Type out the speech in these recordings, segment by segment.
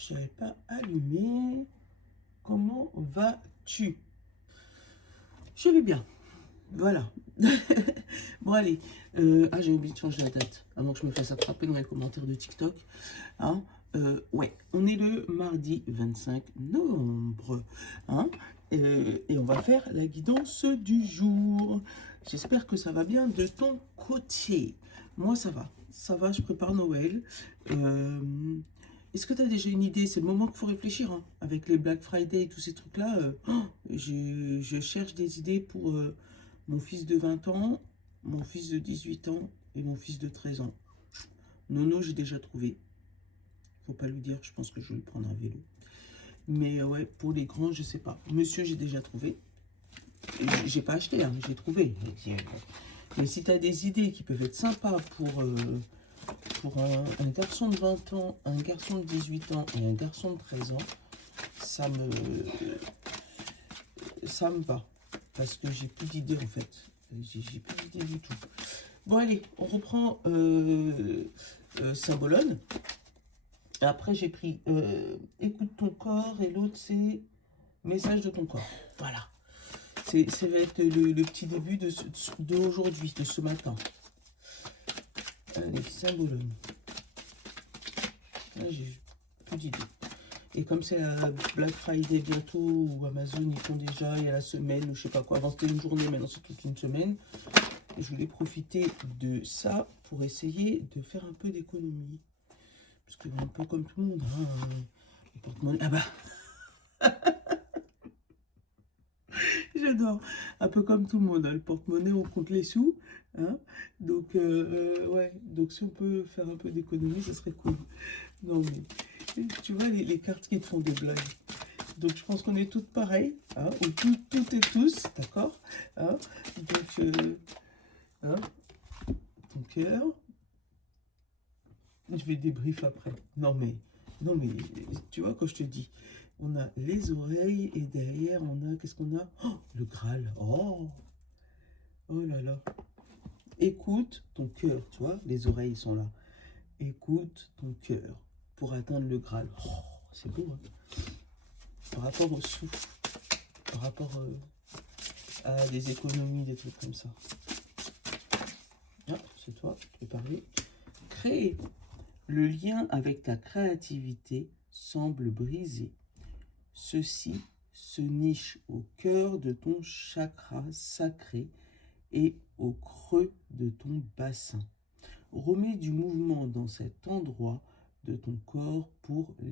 je n'avais pas allumé. Comment vas-tu? Je vais bien. Voilà. Bon, allez. J'ai oublié de changer la date avant que je me fasse attraper dans les commentaires de TikTok. Hein, ouais, on est le mardi 25 novembre. Hein, et on va faire la guidance du jour. J'espère que ça va bien de ton côté. Moi, ça va. Ça va, je prépare Noël. Est-ce que tu as déjà une idée? C'est le moment qu'il faut réfléchir. Hein. Avec les Black Friday et tous ces trucs-là, je cherche des idées pour mon fils de 20 ans, mon fils de 18 ans et mon fils de 13 ans. Nono, j'ai déjà trouvé. Faut pas lui dire, je pense que je vais lui prendre un vélo. Mais ouais, pour les grands, je sais pas. Monsieur, j'ai déjà trouvé. J'ai pas acheté, hein, j'ai trouvé. Mais si tu as des idées qui peuvent être sympas pour un garçon de 20 ans, un garçon de 18 ans et un garçon de 13 ans, ça me va. Parce que j'ai plus d'idées en fait. J'ai plus d'idées du tout. Bon allez, on reprend Saint-Bologna. Après j'ai pris Écoute ton corps et l'autre c'est Message de ton corps. Voilà. Ça va être le petit début d'aujourd'hui, de ce matin. Allez, Saint-Bologna. Là, j'ai plus d'idées. Et comme c'est la Black Friday bientôt, ou Amazon, ils font déjà, il y a la semaine, ou je sais pas quoi. Avant c'était une journée, maintenant c'est toute une semaine. Et je voulais profiter de ça pour essayer de faire un peu d'économie. Parce que un peu comme tout le monde, hein, les porte-monnaie. Ah bah j'adore. Un peu comme tout le monde, hein, le porte-monnaie, on compte les sous. Hein. Donc, ouais. Donc, si on peut faire un peu d'économie, ça serait cool. Non, mais tu vois, les cartes qui te font des blagues. Donc, je pense qu'on est toutes pareilles. Hein, ou toutes et tous, d'accord, hein. Donc, hein, ton cœur. Je vais débrief après. Non, mais, tu vois, quand je te dis, on a les oreilles et derrière, on a, qu'est-ce qu'on a? Oh, le Graal. Oh, oh là là. Écoute ton cœur, tu vois, les oreilles sont là. Écoute ton cœur pour atteindre le Graal. Oh, c'est beau, hein. Par rapport au sous, par rapport à des économies, des trucs comme ça. Ah, c'est toi, tu peux parler. Créer. Le lien avec ta créativité semble brisé. Ceci se niche au cœur de ton chakra sacré et au creux de ton bassin. Remets du mouvement dans cet endroit de ton corps pour le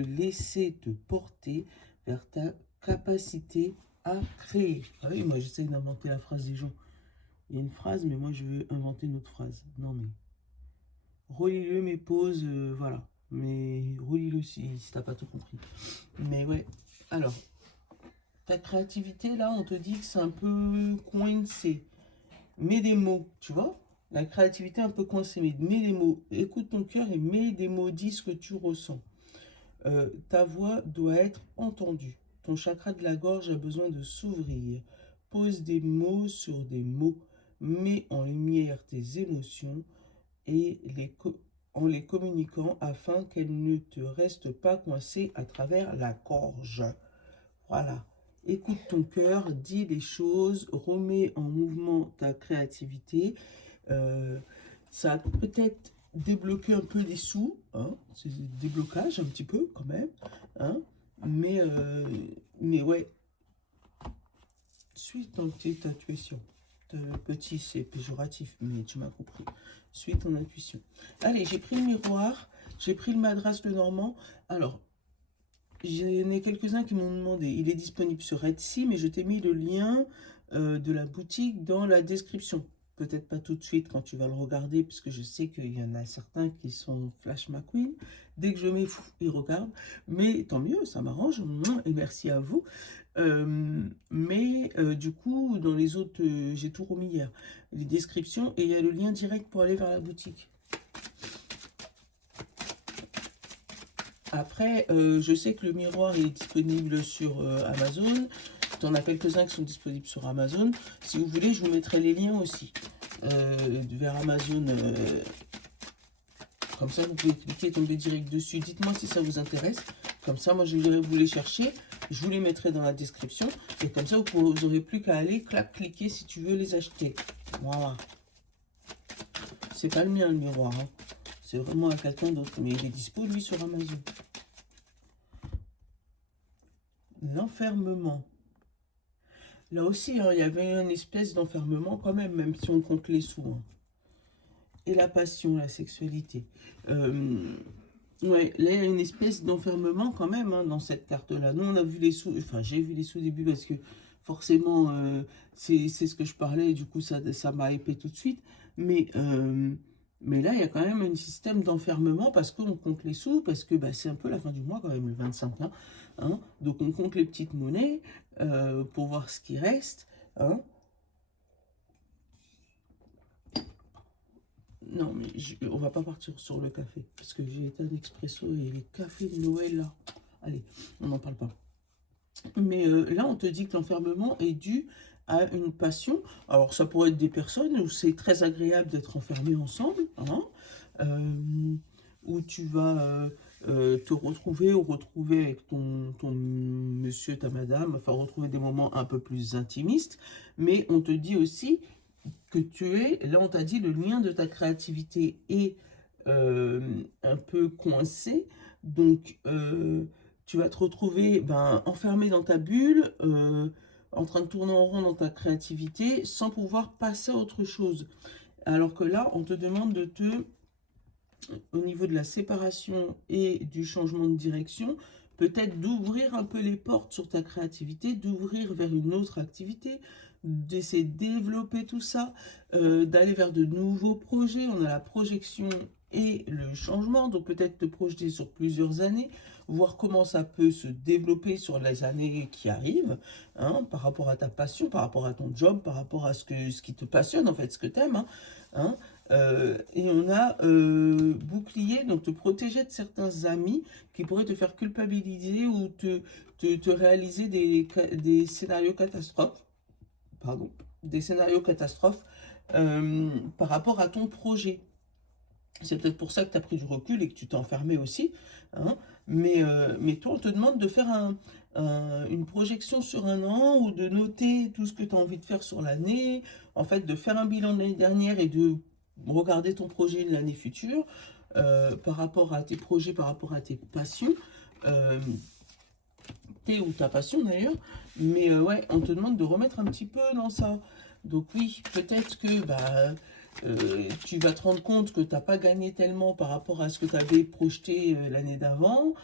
laisser te porter vers ta capacité à créer. Ah oui, moi j'essaie d'inventer la phrase des gens. Il y a une phrase, mais moi je veux inventer une autre phrase. Non mais, relis-le, mes pauses, voilà. Mais relis-le si t'as pas tout compris. Mais ouais, alors, ta créativité, là, on te dit que c'est un peu coincé. Mets des mots, tu vois. La créativité un peu coincée, mais mets des mots. Écoute ton cœur et mets des mots, dis ce que tu ressens. Ta voix doit être entendue. Ton chakra de la gorge a besoin de s'ouvrir. Pose des mots sur des mots. Mets en lumière tes émotions et en les communiquant afin qu'elles ne te restent pas coincées à travers la gorge. Voilà. Écoute ton cœur, dis les choses, remets en mouvement ta créativité. Ça a peut-être débloqué un peu des sous, hein, c'est des déblocages un petit peu quand même, hein, mais ouais, suis ton petite intuition. Petit, c'est péjoratif, mais tu m'as compris. Suis ton intuition. Allez, j'ai pris le miroir, j'ai pris le madras de Normand. Alors, j'en ai quelques-uns qui m'ont demandé. Il est disponible sur Etsy, mais je t'ai mis le lien de la boutique dans la description. Peut-être pas tout de suite quand tu vas le regarder, puisque je sais qu'il y en a certains qui sont Flash McQueen. Dès que je mets fou, ils regardent. Mais tant mieux, ça m'arrange. Et merci à vous. Du coup, dans les autres, j'ai tout remis hier. Les descriptions et il y a le lien direct pour aller vers la boutique. Après, je sais que le miroir est disponible sur Amazon. Tu en as quelques-uns qui sont disponibles sur Amazon. Si vous voulez, je vous mettrai les liens aussi vers Amazon Comme ça, vous pouvez cliquer, tomber direct dessus. Dites-moi si ça vous intéresse. Comme ça, moi, je vais vous les chercher. Je vous les mettrai dans la description. Et comme ça, vous n'aurez plus qu'à aller, clac, cliquer si tu veux les acheter. Voilà. C'est pas le mien, le miroir. Hein. C'est vraiment à quelqu'un d'autre. Mais il est dispo, lui, sur Amazon. L'enfermement. Là aussi, hein, il y avait une espèce d'enfermement quand même si on compte les sous. Hein. Et la passion, la sexualité. Ouais, là, il y a une espèce d'enfermement quand même hein, dans cette carte-là. Nous, on a vu les sous, enfin, j'ai vu les sous au début parce que forcément, c'est ce que je parlais, et du coup, ça m'a épais tout de suite. Mais là, il y a quand même un système d'enfermement parce qu'on compte les sous, parce que bah, c'est un peu la fin du mois quand même, le 25. Hein. Donc, on compte les petites monnaies pour voir ce qui reste. Hein. Non, mais on va pas partir sur le café. Parce que j'ai été un expresso et les cafés de Noël, là. Allez, on n'en parle pas. Mais là, on te dit que l'enfermement est dû à une passion. Alors, ça pourrait être des personnes où c'est très agréable d'être enfermés ensemble. Hein, où tu vas te retrouver ou retrouver avec ton monsieur, ta madame. Enfin, retrouver des moments un peu plus intimistes. Mais on te dit aussi que tu es, là on t'a dit le lien de ta créativité est un peu coincé, donc tu vas te retrouver enfermé dans ta bulle, en train de tourner en rond dans ta créativité, sans pouvoir passer à autre chose. Alors que là, on te demande de au niveau de la séparation et du changement de direction, peut-être d'ouvrir un peu les portes sur ta créativité, d'ouvrir vers une autre activité, d'essayer de développer tout ça, d'aller vers de nouveaux projets. On a la projection et le changement, donc peut-être te projeter sur plusieurs années, voir comment ça peut se développer sur les années qui arrivent, hein, par rapport à ta passion, par rapport à ton job, par rapport à ce qui te passionne, en fait, ce que tu aimes. Et on a bouclier, donc te protéger de certains amis qui pourraient te faire culpabiliser ou te réaliser des scénarios catastrophes. Pardon, des scénarios catastrophes par rapport à ton projet. C'est peut-être pour ça que tu as pris du recul et que tu t'es enfermé aussi. Hein, mais toi, on te demande de faire une projection sur un an ou de noter tout ce que tu as envie de faire sur l'année. En fait, de faire un bilan de l'année dernière et de regarder ton projet de l'année future par rapport à tes projets, par rapport à tes passions. Ou ta passion d'ailleurs, mais ouais, on te demande de remettre un petit peu dans ça. Donc oui, peut-être que tu vas te rendre compte que tu n'as pas gagné tellement par rapport à ce que tu avais projeté l'année d'avant,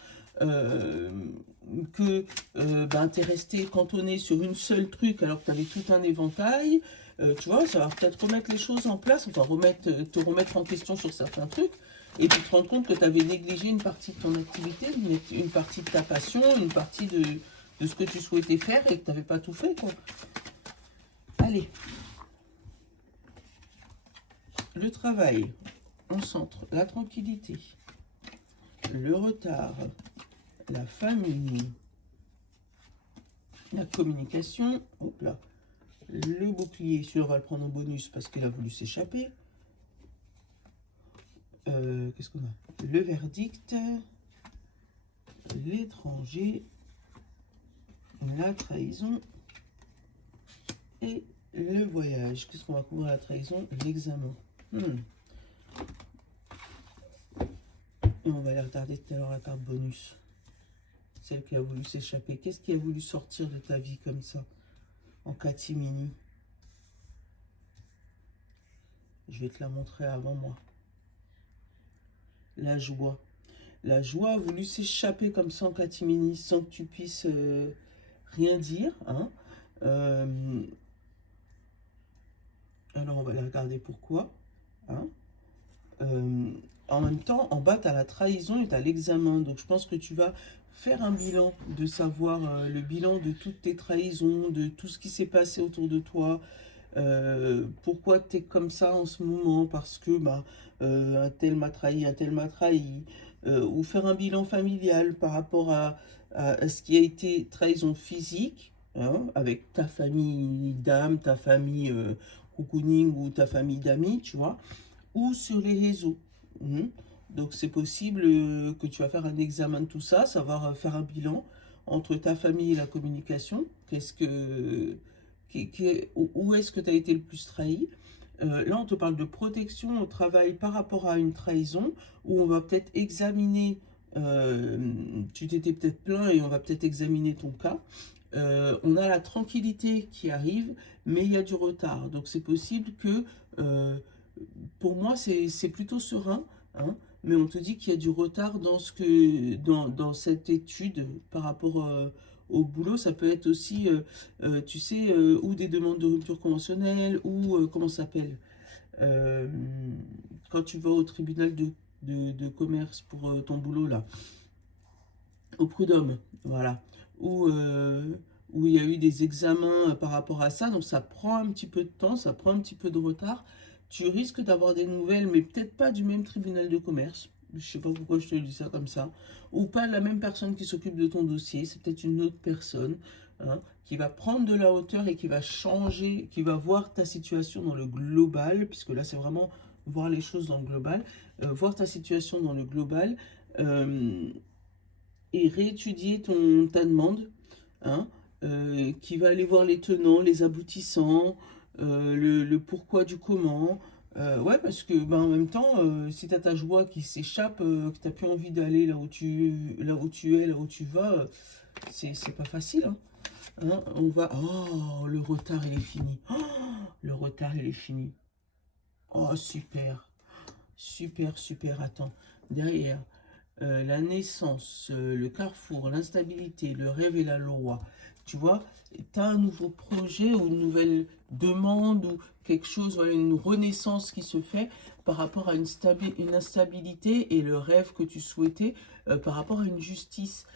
que tu es resté cantonné sur une seule truc alors que tu avais tout un éventail. Tu vois, ça va peut-être remettre les choses en place, enfin te remettre en question sur certains trucs. Et puis te rendre compte que tu avais négligé une partie de ton activité, une partie de ta passion, une partie de ce que tu souhaitais faire et que tu n'avais pas tout fait, quoi. Allez. Le travail, on centre la tranquillité, le retard, la famille, la communication, hop là, le bouclier, celui-là on va le prendre en bonus parce qu'il a voulu s'échapper. Qu'est-ce qu'on a? Le verdict, l'étranger, la trahison et le voyage. Qu'est-ce qu'on va couvrir? La trahison, l'examen. Et on va aller regarder tout à l'heure la carte bonus. Celle qui a voulu s'échapper. Qu'est-ce qui a voulu sortir de ta vie comme ça? En catimini. Je vais te la montrer avant moi. La joie. La joie a voulu s'échapper comme ça en catimini sans que tu puisses rien dire. Hein. Alors on va aller regarder pourquoi. Hein. En même temps, en bas, tu as la trahison et tu as l'examen. Donc je pense que tu vas faire un bilan, de savoir le bilan de toutes tes trahisons, de tout ce qui s'est passé autour de toi. Pourquoi tu es comme ça en ce moment? Parce que un tel m'a trahi, un tel m'a trahi. Ou faire un bilan familial par rapport à ce qui a été trahison physique, hein, avec ta famille d'âme, ta famille cocooning ou ta famille d'amis, tu vois, ou sur les réseaux. Donc c'est possible que tu vas faire un examen de tout ça, savoir faire un bilan entre ta famille et la communication. Où est-ce que tu as été le plus trahi? Là, on te parle de protection au travail par rapport à une trahison, où on va peut-être examiner, tu t'étais peut-être plaint et on va peut-être examiner ton cas. On a la tranquillité qui arrive, mais il y a du retard. Donc c'est possible que, pour moi, c'est plutôt serein, hein, mais on te dit qu'il y a du retard dans cette étude par rapport au boulot. Ça peut être aussi, tu sais, ou des demandes de rupture conventionnelle, ou comment ça s'appelle, euh, quand tu vas au tribunal de commerce pour ton boulot là, au prud'homme, voilà, où, où il y a eu des examens par rapport à ça, donc ça prend un petit peu de temps, ça prend un petit peu de retard. Tu risques d'avoir des nouvelles, mais peut-être pas du même tribunal de commerce. Je sais pas pourquoi je te dis ça comme ça. Ou pas la même personne qui s'occupe de ton dossier, c'est peut-être une autre personne, hein, qui va prendre de la hauteur et qui va changer, qui va voir ta situation dans le global, puisque là c'est vraiment voir les choses dans le global, voir ta situation dans le global. euh, et réétudier ta demande, hein, qui va aller voir les tenants, les aboutissants, le pourquoi du comment. Ouais, parce que ben, en même temps, si tu as ta joie qui s'échappe, que tu n'as plus envie d'aller là où tu es, là où tu vas, c'est pas facile. Hein. Hein, on va. Oh, le retard, il est fini. Oh, le retard, il est fini. Oh, super. Super, super. Attends. Derrière, la naissance, le carrefour, l'instabilité, le rêve et la loi. Tu vois, tu as un nouveau projet ou une nouvelle demande ou quelque chose, voilà, une renaissance qui se fait par rapport à une instabilité et le rêve que tu souhaitais par rapport à une justice.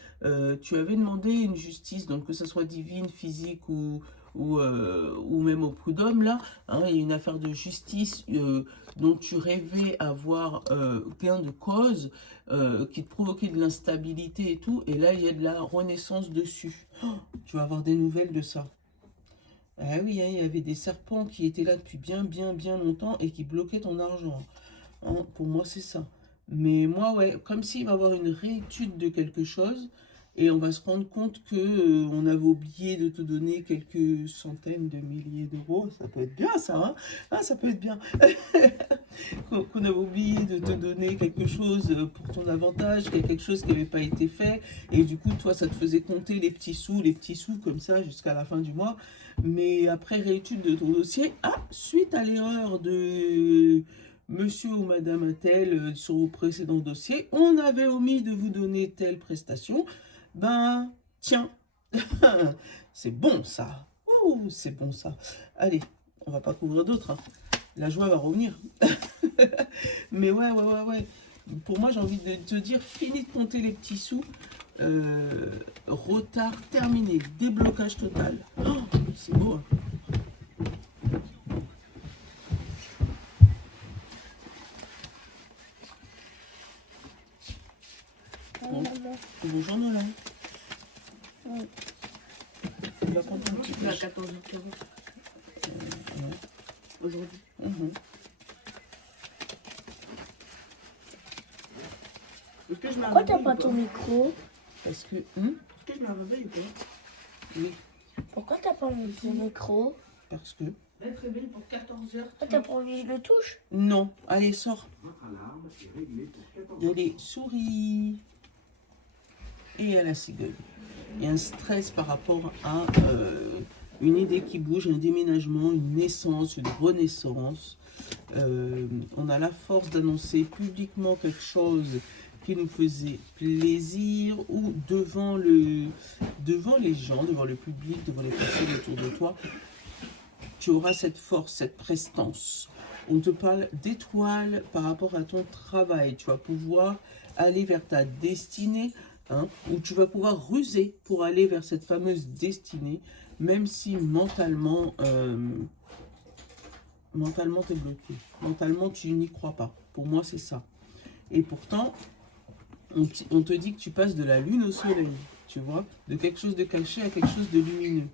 Tu avais demandé une justice, donc que ce soit divine, physique ou même au prud'homme, là, hein, il y a une affaire de justice dont tu rêvais avoir gain de cause, qui te provoquait de l'instabilité et tout, et là il y a de la renaissance dessus. Oh, tu vas avoir des nouvelles de ça. Ah oui, hein, il y avait des serpents qui étaient là depuis bien, bien, bien longtemps et qui bloquaient ton argent. Hein, pour moi, c'est ça. Mais moi, ouais, comme s'il va y avoir une réétude de quelque chose et on va se rendre compte que on avait oublié de te donner quelques centaines de milliers d'euros. Ça peut être bien, ça, hein? Ah, ça peut être bien. Qu'on avait oublié de te donner quelque chose pour ton avantage, quelque chose qui n'avait pas été fait. Et du coup, toi, ça te faisait compter les petits sous comme ça jusqu'à la fin du mois. Mais après réétude de ton dossier, ah, suite à l'erreur de monsieur ou madame un tel sur vos précédents dossiers, on avait omis de vous donner telle prestation. Ben, tiens, c'est bon ça. Ouh, c'est bon ça. Allez, on va pas couvrir d'autres. Hein. La joie va revenir. Mais ouais. Pour moi, j'ai envie de te dire, fini de compter les petits sous. Retard terminé, déblocage total. Oh, c'est beau. Hein. Bonjour Nolan. Oui. On va prendre un petit peu. À 14 octobre. Ouais. Aujourd'hui. Est-ce que je Pourquoi t'as pas ton micro? Parce que. Est-ce que je me réveille ou pas? Oui, Pourquoi t'as pas mis ton micro? parce que. Être réveillé pour 14h. T'as pas envie que je le touche? Non, allez, sors. Il y a les souris et à la cigogne. Il y a un stress par rapport à une idée qui bouge, un déménagement, une naissance, une renaissance. On a la force d'annoncer publiquement quelque chose qui nous faisait plaisir ou devant les gens, devant le public, devant les personnes autour de toi. Tu auras cette force, cette prestance. On te parle d'étoiles par rapport à ton travail. Tu vas pouvoir aller vers ta destinée, hein, ou tu vas pouvoir ruser pour aller vers cette fameuse destinée, même si mentalement, t'es bloqué. Mentalement, tu n'y crois pas. Pour moi, c'est ça. Et pourtant, on te dit que tu passes de la lune au soleil, tu vois, de quelque chose de caché à quelque chose de lumineux.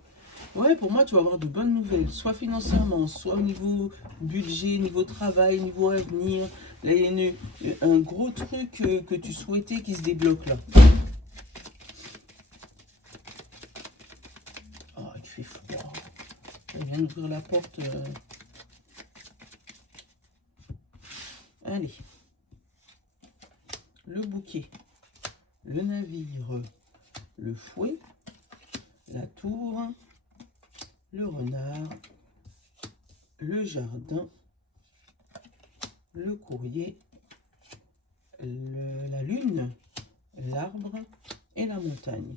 Ouais, pour moi, tu vas avoir de bonnes nouvelles, soit financièrement, soit au niveau budget, niveau travail, niveau avenir, Là, il y a un gros truc que tu souhaitais qui se débloque là. Oh, il fait froid. Je viens d'ouvrir la porte. Allez. Le bouquet. Le navire. Le fouet. La tour. Le renard. Le jardin. Le courrier. La lune. L'arbre. Et la montagne.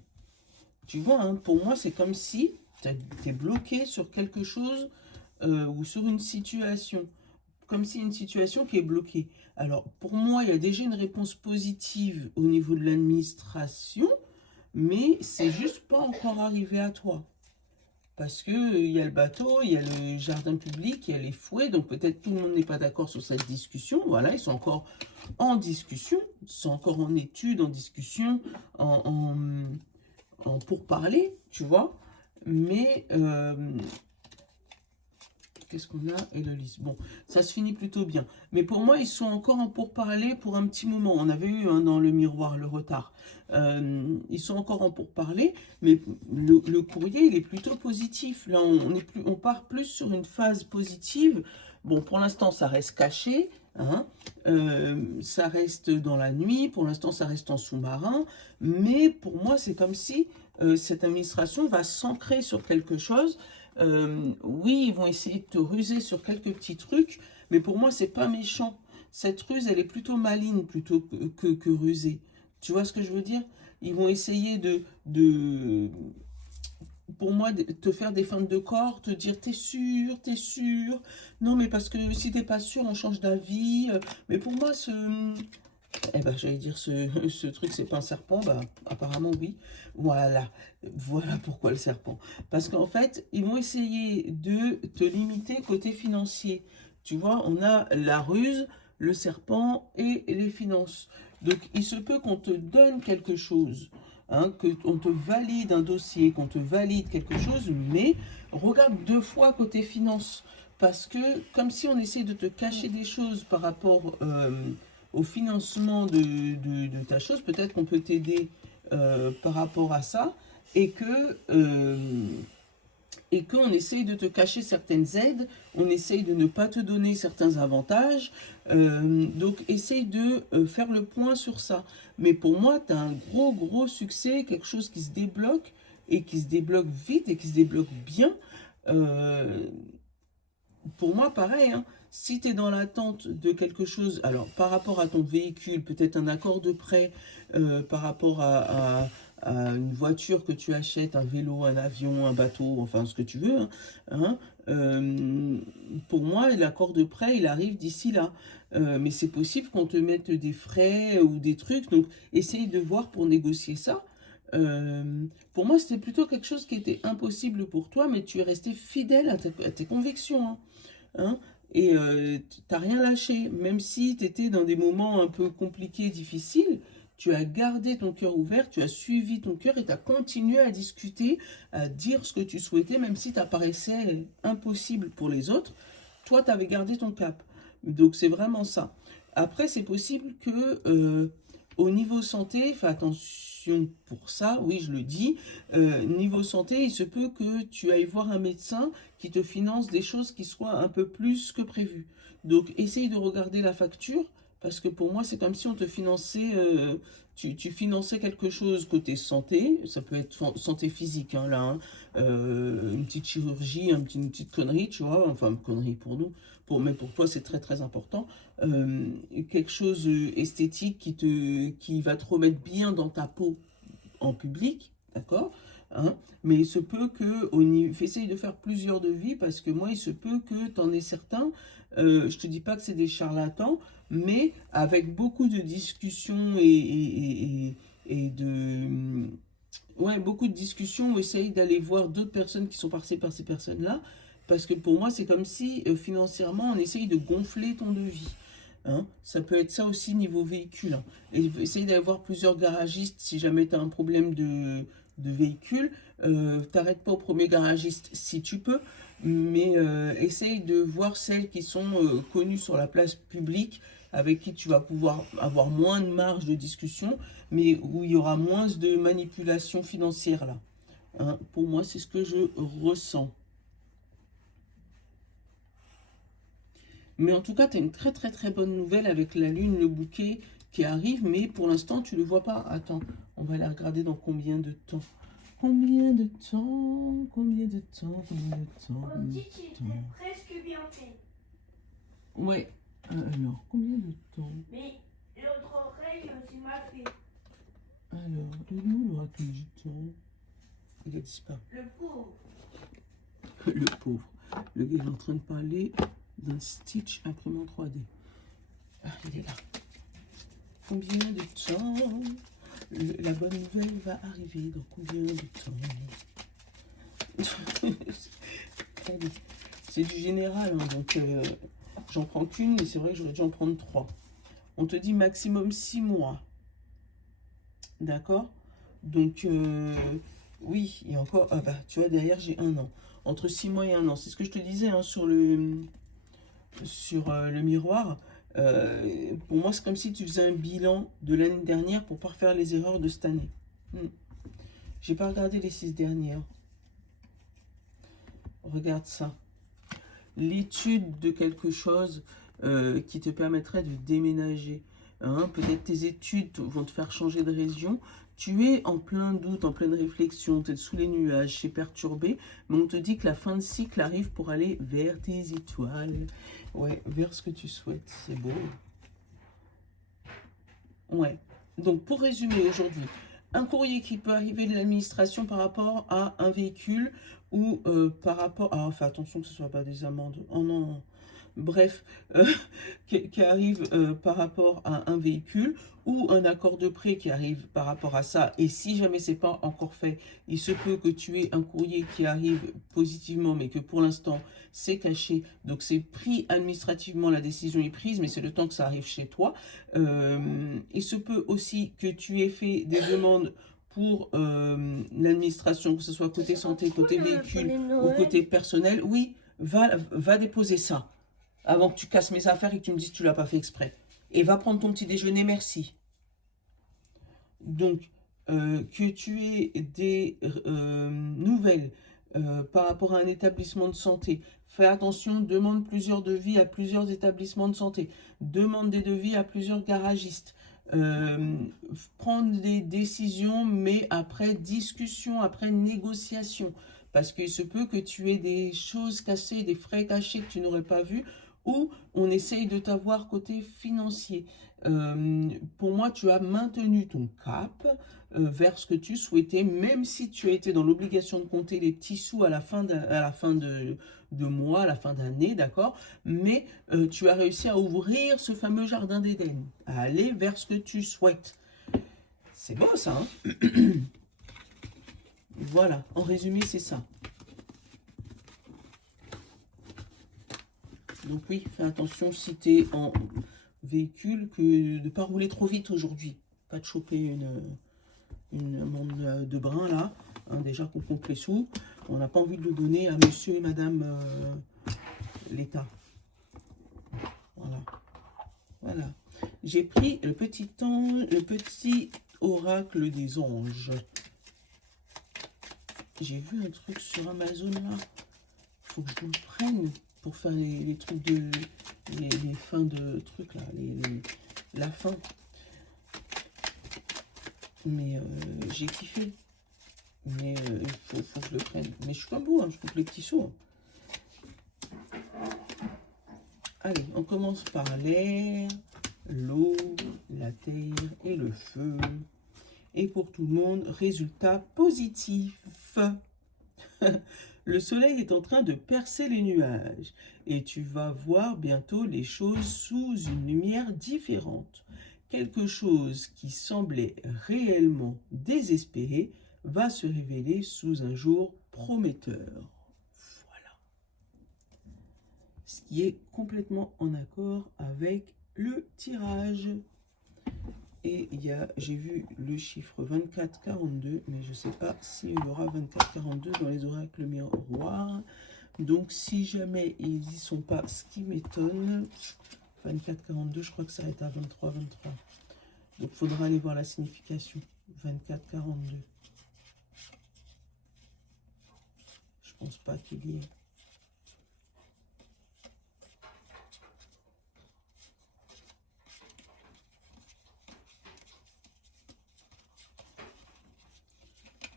Tu vois, hein, pour moi, c'est comme si tu es bloqué sur quelque chose ou sur une situation. Comme si une situation qui est bloquée. Alors, pour moi, il y a déjà une réponse positive au niveau de l'administration, mais c'est juste pas encore arrivé à toi. Parce que il y a le bateau, il y a le jardin public, il y a les fouets, donc peut-être tout le monde n'est pas d'accord sur cette discussion. Voilà, ils sont encore en discussion, ils sont encore en étude, en discussion, en pourparler, tu vois. Mais qu'est-ce qu'on a? Héloïse. Bon, ça se finit plutôt bien. Mais pour moi, ils sont encore en pourparlers pour un petit moment. On avait eu dans le miroir le retard. Ils sont encore en pourparlers, mais le courrier, il est plutôt positif. Là, on part plus sur une phase positive. Bon, pour l'instant, ça reste caché. Hein, ça reste dans la nuit. Pour l'instant, ça reste en sous-marin. Mais pour moi, c'est comme si cette administration va s'ancrer sur quelque chose. Oui, ils vont essayer de te ruser sur quelques petits trucs, mais pour moi, c'est pas méchant. Cette ruse, elle est plutôt maligne plutôt que rusée. Tu vois ce que je veux dire? Ils vont essayer pour moi, de te faire des feintes de corps, te dire, t'es sûr, t'es sûr. Non, mais parce que si t'es pas sûr, on change d'avis. Mais pour moi, eh ben, j'allais dire, ce truc, c'est pas un serpent. Bah, apparemment, oui. Voilà. Voilà pourquoi le serpent. Parce qu'en fait, ils vont essayer de te limiter côté financier. Tu vois, on a la ruse, le serpent et les finances. Donc, il se peut qu'on te donne quelque chose, hein, qu'on te valide un dossier, qu'on te valide quelque chose, mais regarde 2 fois côté finances. Parce que, comme si on essaie de te cacher des choses par rapport au financement de ta chose, peut-être qu'on peut t'aider par rapport à ça, et qu'on essaye de te cacher certaines aides, on essaye de ne pas te donner certains avantages, donc essaye de faire le point sur ça. Mais pour moi, tu as un gros succès, quelque chose qui se débloque, et qui se débloque vite, et qui se débloque bien. Pour moi, pareil, hein, si tu es dans l'attente de quelque chose, alors par rapport à ton véhicule, peut-être un accord de prêt, par rapport à une voiture que tu achètes, un vélo, un avion, un bateau, enfin ce que tu veux, hein, pour moi, l'accord de prêt, il arrive d'ici là. Mais c'est possible qu'on te mette des frais ou des trucs, donc essaye de voir pour négocier ça. Pour moi, c'était plutôt quelque chose qui était impossible pour toi, mais tu es resté fidèle à tes convictions. Hein, et t'as rien lâché, même si tu étais dans des moments un peu compliqués, difficiles, tu as gardé ton cœur ouvert, tu as suivi ton cœur et tu as continué à discuter, à dire ce que tu souhaitais, même si ça paraissait impossible pour les autres, toi tu avais gardé ton cap. Donc c'est vraiment ça. Après, c'est possible que au niveau santé, fais attention pour ça, oui je le dis, niveau santé, il se peut que tu ailles voir un médecin qui te finance des choses qui soient un peu plus que prévu. Donc essaye de regarder la facture, parce que pour moi c'est comme si on te finançait, tu finançais quelque chose côté santé, ça peut être santé physique, hein, là, hein, une petite chirurgie, une petite connerie, tu vois, enfin une connerie pour nous, mais pour toi c'est très important, quelque chose esthétique qui va te remettre bien dans ta peau en public, d'accord, hein, mais il se peut que, essaye de faire plusieurs devis, parce que moi, il se peut que tu en aies certains, je te dis pas que c'est des charlatans, mais avec beaucoup de discussions et de... Ouais, beaucoup de discussions, où essaye d'aller voir d'autres personnes qui sont passées par ces personnes-là, parce que pour moi, c'est comme si, financièrement, on essaye de gonfler ton devis. Hein, ça peut être ça aussi niveau véhicule. Hein. Et essaye d'aller voir plusieurs garagistes si jamais tu as un problème de véhicule. T'arrêtes pas au premier garagiste si tu peux, mais essaye de voir celles qui sont connues sur la place publique avec qui tu vas pouvoir avoir moins de marge de discussion, mais où il y aura moins de manipulation financière là. Hein, pour moi, c'est ce que je ressens. Mais en tout cas, tu as une très très très bonne nouvelle avec la lune, le bouquet qui arrive, mais pour l'instant, tu ne le vois pas. Attends, on va la regarder dans combien de temps. Combien de temps? Combien de temps? Combien de temps? On dit qu'il était presque bien fait. Ouais. Alors, combien de temps? Mais l'autre oreille, c'est mal fait. Alors, il est où l'oracle du temps? Il a disparu. Le pauvre. Le pauvre. Le gars est en train de parler d'un Stitch imprimé en 3D. Ah, il est là. Combien de temps? La bonne nouvelle va arriver dans combien de temps? Allez. C'est du général, hein, donc j'en prends qu'une, mais c'est vrai que j'aurais dû en prendre 3. On te dit maximum 6 mois. D'accord? Donc, oui, et encore, ah bah, tu vois, derrière, j'ai 1 an. Entre 6 mois et 1 an. C'est ce que je te disais hein, sur le miroir. Pour moi, c'est comme si tu faisais un bilan de l'année dernière pour ne pas refaire les erreurs de cette année. J'ai pas regardé les 6 dernières. Regarde ça. L'étude de quelque chose qui te permettrait de déménager. Hein, peut-être tes études vont te faire changer de région. Tu es en plein doute, en pleine réflexion, tu es sous les nuages, c'est perturbé, mais on te dit que la fin de cycle arrive pour aller vers tes étoiles. Ouais, vers ce que tu souhaites, c'est beau. Ouais, donc pour résumer aujourd'hui, un courrier qui peut arriver de l'administration par rapport à un véhicule ou par rapport à... Enfin, attention que ce ne soit pas des amendes. Oh non, non. Bref, qui arrive par rapport à un véhicule ou un accord de prêt qui arrive par rapport à ça. Et si jamais c'est pas encore fait, il se peut que tu aies un courrier qui arrive positivement, mais que pour l'instant c'est caché. Donc c'est pris administrativement, la décision est prise, mais c'est le temps que ça arrive chez toi. Il se peut aussi que tu aies fait des demandes pour l'administration, que ce soit côté santé, côté véhicule ou côté personnel. Oui, va déposer ça. Avant que tu casses mes affaires et que tu me dises que tu ne l'as pas fait exprès. Et va prendre ton petit déjeuner, merci. Donc, que tu aies des nouvelles par rapport à un établissement de santé, fais attention, demande plusieurs devis à plusieurs établissements de santé. Demande des devis à plusieurs garagistes. Prendre des décisions, mais après discussion, après négociation. Parce qu'il se peut que tu aies des choses cachées, des frais cachés que tu n'aurais pas vus, ou on essaye de t'avoir côté financier. Pour moi, tu as maintenu ton cap vers ce que tu souhaitais, même si tu as été dans l'obligation de compter les petits sous à la fin de mois, à la fin d'année, d'accord? Mais tu as réussi à ouvrir ce fameux jardin d'Éden, à aller vers ce que tu souhaites. C'est beau ça, hein? Voilà, en résumé, c'est ça. Donc oui, fais attention si tu es en véhicule, que de ne pas rouler trop vite aujourd'hui. Pas de choper une amende de brin là. Hein, déjà qu'on compte les sous. On n'a pas envie de le donner à monsieur et madame l'État. Voilà. Voilà. J'ai pris le petit oracle des anges. J'ai vu un truc sur Amazon là. Faut que je vous le prenne pour faire les trucs de... Les fins de trucs là. La fin. Mais j'ai kiffé. Mais il faut que je le prenne. Mais je suis pas beau, hein, je coupe les petits sous. Hein. Allez, on commence par l'air, l'eau, la terre et le feu. Et pour tout le monde, résultat positif. Le soleil est en train de percer les nuages et tu vas voir bientôt les choses sous une lumière différente. Quelque chose qui semblait réellement désespéré va se révéler sous un jour prometteur. Voilà. Ce qui est complètement en accord avec le tirage. Et j'ai vu le chiffre 2442, mais je ne sais pas s'il y aura 2442 dans les oracles miroirs. Donc si jamais ils n'y sont pas, ce qui m'étonne, 24-42, je crois que ça va être à 23-23. Donc, il faudra aller voir la signification. 24-42. Je pense pas qu'il y ait.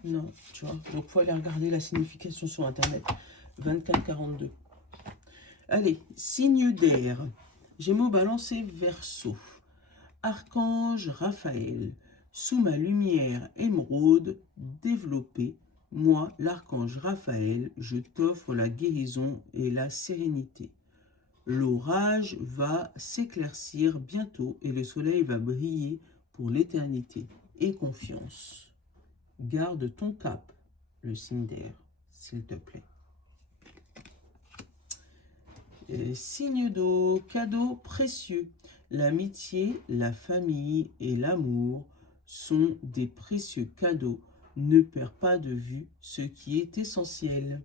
Non, tu vois. Donc, il faut aller regarder la signification sur Internet. 24-42. Allez, signe d'air. Gémeaux, Balance et Verseau. Archange Raphaël, sous ma lumière émeraude développée, moi, l'archange Raphaël, je t'offre la guérison et la sérénité. L'orage va s'éclaircir bientôt et le soleil va briller pour l'éternité. Et confiance. Garde ton cap, le signe d'air, s'il te plaît. Signe d'eau, cadeau précieux. L'amitié, la famille et l'amour sont des précieux cadeaux. Ne perds pas de vue ce qui est essentiel.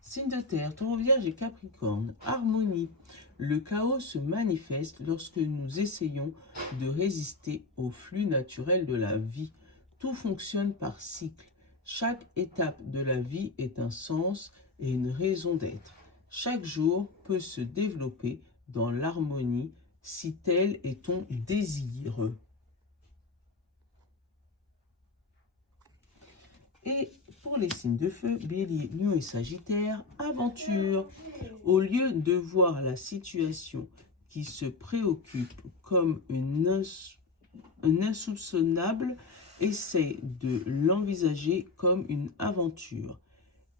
Signe de terre, Taureau, Vierge et Capricorne. Harmonie. Le chaos se manifeste lorsque nous essayons de résister au flux naturel de la vie. Tout fonctionne par cycle. Chaque étape de la vie est un sens et une raison d'être. Chaque jour peut se développer dans l'harmonie si tel est ton désir. Et pour les signes de feu, Bélier, Lion et Sagittaire, aventure. Au lieu de voir la situation qui se préoccupe comme un insoupçonnable, essaie de l'envisager comme une aventure.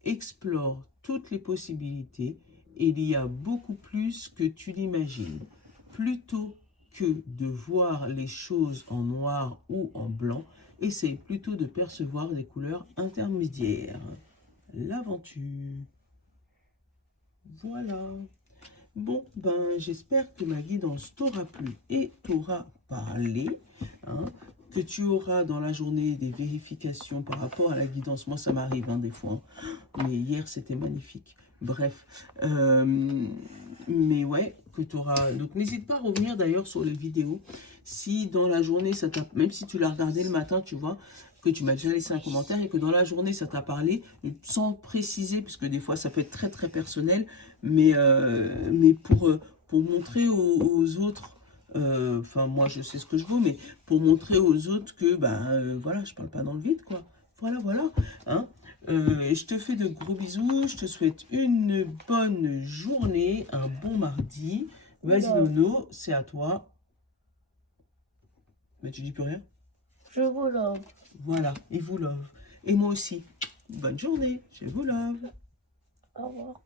Explore toutes les possibilités. Il y a beaucoup plus que tu l'imagines. Plutôt que de voir les choses en noir ou en blanc, essaye plutôt de percevoir des couleurs intermédiaires. L'aventure. Voilà. Bon, ben j'espère que ma guidance t'aura plu et t'aura parlé. Hein, que tu auras dans la journée des vérifications par rapport à la guidance. Moi, ça m'arrive des fois. Hein, mais hier, c'était magnifique. Bref. Mais ouais, que tu auras... Donc, n'hésite pas à revenir d'ailleurs sur les vidéos. Si dans la journée, ça t'a... Même si tu l'as regardé le matin, tu vois, que tu m'as déjà laissé un commentaire et que dans la journée, ça t'a parlé, sans préciser, puisque des fois, ça peut être très, très personnel, mais pour montrer aux autres... Enfin, moi, je sais ce que je veux, mais pour montrer aux autres que, voilà, je parle pas dans le vide, quoi. Voilà, voilà. Hein. Je te fais de gros bisous. Je te souhaite une bonne journée, un bon mardi. Vas-y, Nono, c'est à toi. Mais tu dis plus rien? Je vous love. Voilà, et vous love. Et moi aussi. Bonne journée, je vous love. Au revoir.